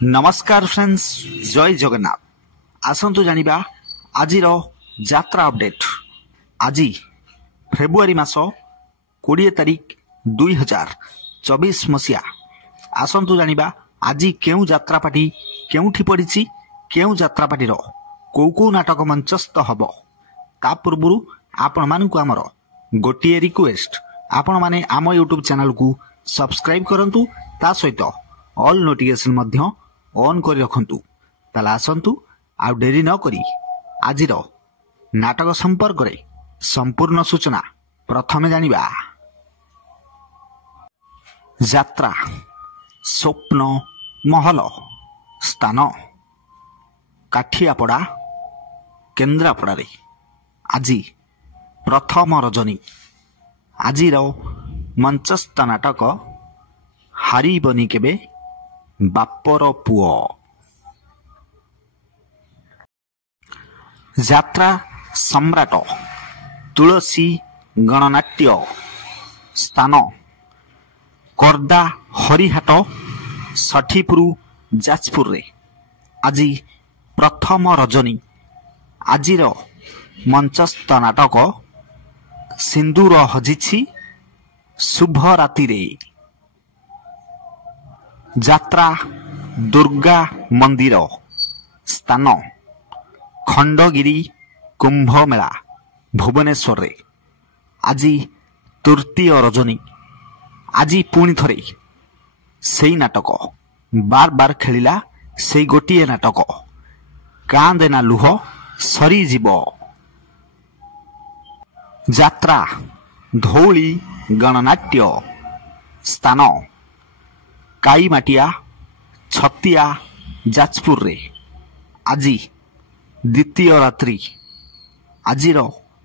नमस्कार फ्रेंड्स, जय जगन्नाथ। आसंतु जानिबा आजिर यात्रा अपडेट। आज फेब्रुआरी मास 20 तारिख 2024 मसीहा। आसंतु जानिबा आज केउ यात्रापाटी केउठी पड़िछि, केउ यात्रापाटीर को को नाटक मंचस्थ हब। ता पूर्वरु आपण मानकु हमर गोटिए रिक्वेस्ट, आपण माने आम यूट्यूब चैनल को सब्सक्राइब करंतु, ता सहित ऑल नोटिफिकेशन मध्य ऑन कर रखंतु। ताला आसंतु आ डेरी न करी आजिर नाटक संपर्क रे संपूर्ण सूचना प्रथमे जानिबा। यात्रा स्वप्न महल स्थान काठियापड़ा केन्द्रापड़ा रे आज प्रथम रजनी। आजिर मंचस्थ नाटक हारिबनी केबे बापर पुओ। यात्रा सम्राट तुलसी गणनाट्य स्थान कर्दा हरिहाट षठीपुर जाजपुर रे आज प्रथम रजनी। आजिर मंचस्थ नाटक सिंदूर हजिछि शुभ राति रे। यात्रा दुर्गा मंदिर स्थान खंडगिरी कुंभ मेला भुवनेश्वर रे आज तृतीय रजनी। आज पुणी थरे सेई नाटक बार बार खेलिला सेई गोटिए नाटक कांदेना लुह सरी जीव। यात्रा धौली गणनाट्य स्थान काईमाटिया छतिया जाजपुर रे आज द्वितीय रात्रि। आजिर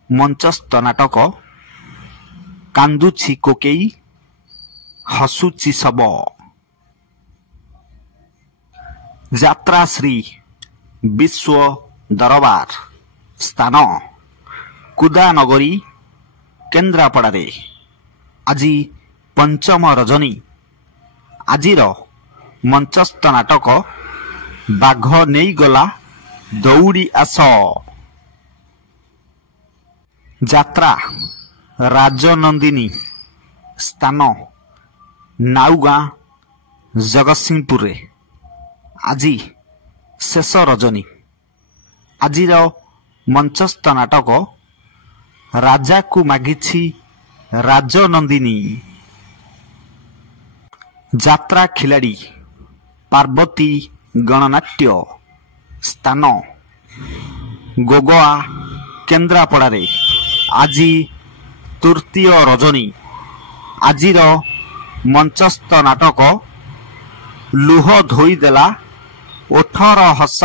मंचस्थ नाटक कांदुछि कोकेई हसुछि सब। यात्रा श्री विश्व दरबार स्थान कुदानगरी केन्द्रापड़ा रे आज पंचम रजनी। आजिर मंचस्थ नाटक बाघ नहीं गला दौड़ी आस। यात्रा राजनंदिनी स्थान नाउगां जगतसिंहपुर रे आज शेष रजनी। आजिर मंचस्थ नाटक राजा को मागिछि राजनंदिनी। यात्रा खिलाड़ी पार्वती गणनाट्य स्थान गोगोआ केन्द्रापड़ा रे आज तृतीय रजनी। आजिर मंचस्थ नाटक लुह धोईदेला ओठर हस।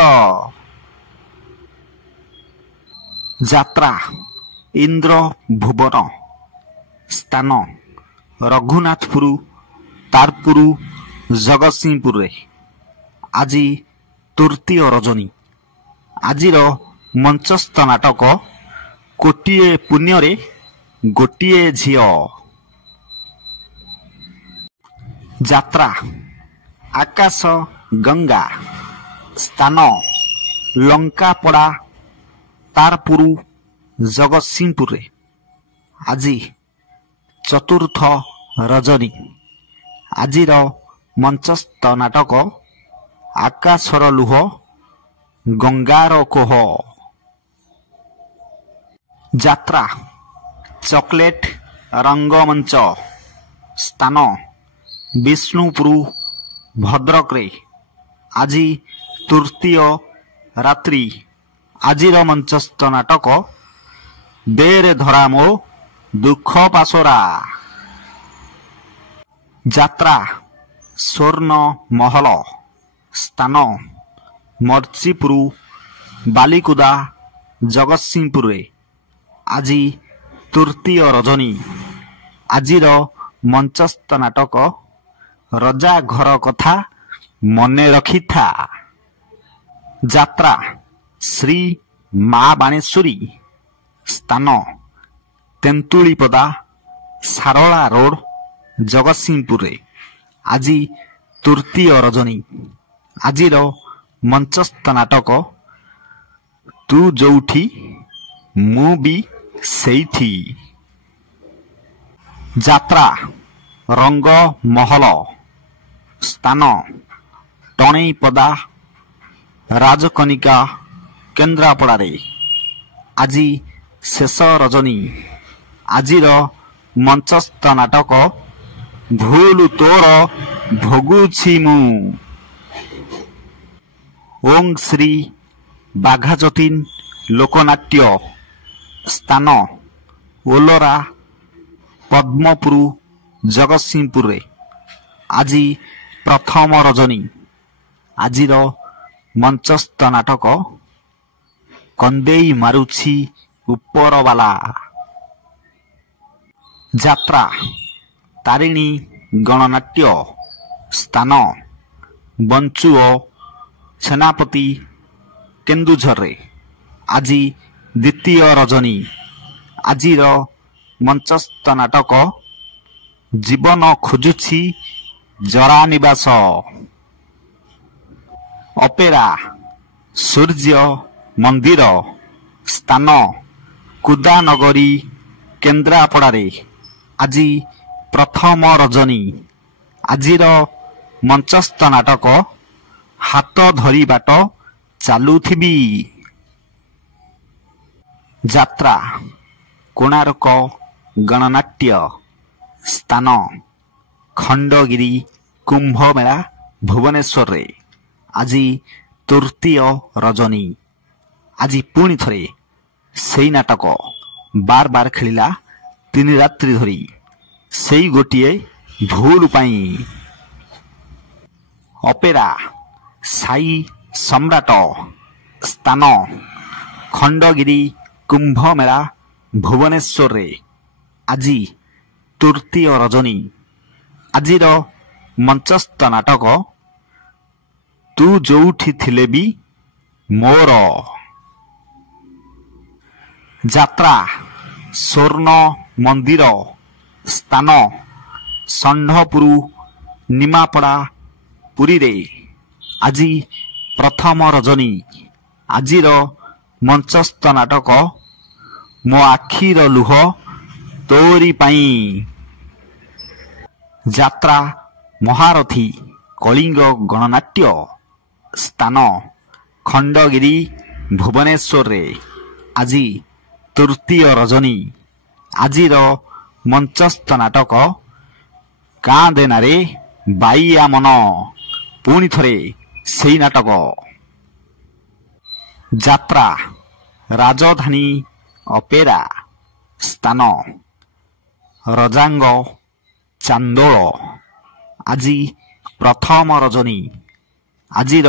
यात्रा इंद्र भुवन स्थान रघुनाथपुर तारपुर जगतसिंहपुर रे आज तृतीय रजनी। आजिर मंचस्थ नाटक कोटिए पुण्य रे गोटिए झियो। यात्रा आकाश गंगा स्थान लंकापड़ा तारपुर जगतसिंहपुर रे आज चतुर्थ रजनी। आजिर मंचस्थ नाटक आकाशर लुह गंगार कोह। यात्रा चॉकलेट रंगमंच स्थान विष्णुपुर भद्रक रे आज तृतीय रात्रि। आजिर मंचस्थ नाटक बेरे धरा मो दुख पासोरा। यात्रा स्वर्ण महल स्थान मर्चीपुर बालिकुदा जगतसिंहपुर रे आज तृतीय रजनी। आजिर मंचस्थ नाटक रजा घर कथा मने रखी था। यात्रा श्री माँ बाणेश्वरी स्थान तेंतुलीपदा सारला रोड जगतसिंहपुर रे आज तृतीय रजनी। ଆଜିର ମଞ୍ଚସ୍ଥ ନାଟକ ତୁ ଯୋଉଠି ମୁଁ ବି ସେଇଠି। ଯାତ୍ରା ରଙ୍ଗ ମହଲ, ସ୍ଥାନ ଟଣେଇପଦା ରାଜକନିକା କେନ୍ଦ୍ରାପଡ଼ାରେ। ଆଜି ଶେଷ ରଜନୀ। ଆଜିର ମଞ୍ଚସ୍ଥ ନାଟକ ଭୁଲ ତୋର ଭୋଗୁଛି ମୁଁ। ଓଂ ଶ୍ରୀ ବାଘାଯତୀନ ଲୋକନାଟ୍ୟ, ସ୍ଥାନ ଓଲରା ପଦ୍ମପୁର ଜଗତସିଂହପୁରରେ। ଆଜି ପ୍ରଥମ ରଜନୀ। ଆଜିର ମଞ୍ଚସ୍ଥ ନାଟକ କନ୍ଦେଇ ମାରୁଛି ଉପରବାଲା। ଯାତ୍ରା ତାରିଣୀ ଗଣନାଟ୍ୟ, ସ୍ଥାନ ବଞ୍ଚୁଅ ସେନାପତି କେନ୍ଦୁଝରରେ। ଆଜି ଦ୍ୱିତୀୟ ରଜନୀ। ଆଜିର ମଞ୍ଚସ୍ଥ ନାଟକ ଜୀବନ ଖୋଜୁଛି ଜରାନିବାସ। ଅପେରା ସୂର୍ଯ୍ୟ ମନ୍ଦିର, ସ୍ଥାନ କୁଦାନଗରୀ କେନ୍ଦ୍ରାପଡ଼ାରେ। ଆଜି ପ୍ରଥମ ରଜନୀ। ଆଜିର ମଞ୍ଚସ୍ଥ ନାଟକ ହାତ ଧରି ବାଟ ଚାଲୁଥିବି। ଯାତ୍ରା କୋଣାର୍କ ଗଣନାଟ୍ୟ, ସ୍ଥାନ ଖଣ୍ଡଗିରି କୁମ୍ଭମେଳା ଭୁବନେଶ୍ୱରରେ। ଆଜି ତୃତୀୟ ରଜନୀ। ଆଜି ପୁଣି ଥରେ ସେଇ ନାଟକ ବାର ବାର ଖେଳିଲା 3 ରାତ୍ରି ଧରି, ସେଇ ଗୋଟିଏ ଭୁଲ ପାଇଁ। ଅପେରା ସାଇ ସମ୍ରାଟ, ସ୍ଥାନ ଖଣ୍ଡଗିରି କୁମ୍ଭମେଳା ଭୁବନେଶ୍ୱରରେ। ଆଜି ତୃତୀୟ ରଜନୀ। ଆଜିର ମଞ୍ଚସ୍ଥ ନାଟକ ତୁ ଯୋଉଠି ଥିଲେ ବି ମୋର। ଯାତ୍ରା ସ୍ୱର୍ଣ୍ଣ ମନ୍ଦିର, ସ୍ଥାନ ଷଣ୍ଢପୁର ନିମାପଡ଼ା ପୁରୀରେ। ଆଜି ପ୍ରଥମ ରଜନୀ। ଆଜିର ମଞ୍ଚସ୍ଥ ନାଟକ ମୋ ଆଖିର ଲୁହ ତୋରି ପାଇଁ। ଯାତ୍ରା ମହାରଥୀ କଳିଙ୍ଗ ଗଣନାଟ୍ୟ, ସ୍ଥାନ ଖଣ୍ଡଗିରି ଭୁବନେଶ୍ୱରରେ। ଆଜି ତୃତୀୟ ରଜନୀ। ଆଜିର ମଞ୍ଚସ୍ଥ ନାଟକ କାଁ ଦେନାରେ ବାଇଆ ମନ। ପୁଣି ଥରେ ସେଇ ନାଟକ। ଯାତ୍ରା ରାଜଧାନୀ ଅପେରା, ସ୍ଥାନ ରଜାଙ୍ଗ ଚାନ୍ଦୋଳ। ଆଜି ପ୍ରଥମ ରଜନୀ। ଆଜିର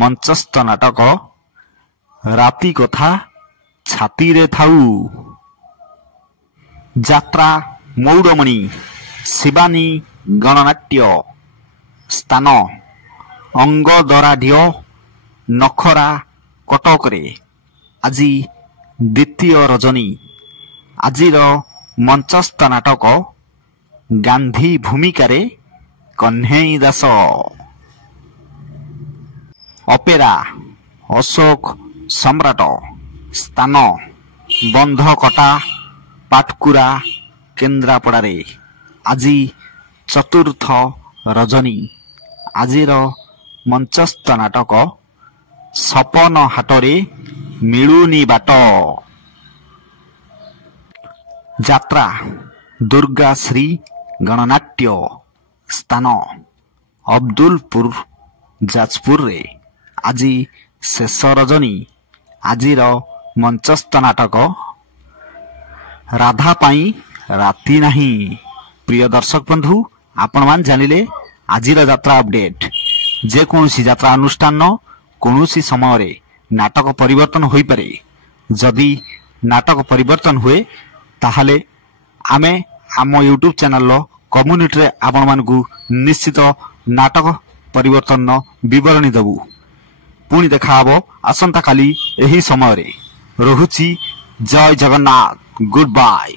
ମଞ୍ଚସ୍ଥ ନାଟକ ରାତି କଥା ଛାତିରେ ଥାଉ। ଯାତ୍ରା ମୌଡ଼ମଣି ଶିବାନୀ ଗଣନାଟ୍ୟ, ସ୍ଥାନ ଅଙ୍ଗଦରାଢିଅ ନଖରା କଟକରେ। ଆଜି ଦ୍ୱିତୀୟ ରଜନୀ। ଆଜିର ମଞ୍ଚସ୍ଥ ନାଟକ ଗାନ୍ଧୀ ଭୂମିକାରେ କହ୍ନେଇ ଦାସ। ଅପେରା ଅଶୋକ ସମ୍ରାଟ, ସ୍ଥାନ ବନ୍ଧକଟା ପାଟକୁରା କେନ୍ଦ୍ରାପଡ଼ାରେ। ଆଜି ଚତୁର୍ଥ ରଜନୀ। ଆଜିର ମଞ୍ଚସ୍ଥ ନାଟକ ସପନ ହାଟରେ ମିଳୁନି ବାଟ। ଯାତ୍ରା ଦୁର୍ଗାଶ୍ରୀ ଗଣନାଟ୍ୟ, ସ୍ଥାନ ଅବଦୁଲପୁର ଯାଜପୁରରେ। ଆଜି ଶେଷ ରଜନୀ। ଆଜିର ମଞ୍ଚସ୍ଥ ନାଟକ ରାଧା ପାଇଁ ରାତି ନାହିଁ। ପ୍ରିୟ ଦର୍ଶକ ବନ୍ଧୁ, ଆପଣମାନେ ଜାଣିଲେ ଆଜିର ଯାତ୍ରା ଅପଡେଟ୍। ଯେକୌଣସି ଯାତ୍ରା ଅନୁଷ୍ଠାନ କୌଣସି ସମୟରେ ନାଟକ ପରିବର୍ତ୍ତନ ହୋଇପାରେ। ଯଦି ନାଟକ ପରିବର୍ତ୍ତନ ହୁଏ ତାହେଲେ ଆମେ ଆମ ୟୁଟ୍ୟୁବ ଚ୍ୟାନେଲର କମ୍ୟୁନିଟିରେ ଆପଣମାନଙ୍କୁ ନିଶ୍ଚିତ ନାଟକ ପରିବର୍ତ୍ତନ ବିବରଣୀ ଦେବୁ। ପୁଣି ଦେଖାହବ ଆସନ୍ତାକାଲି ଏହି ସମୟରେ। ରହୁଛି ଜୟ ଜଗନ୍ନାଥ, ଗୁଡ୍ ବାଏ।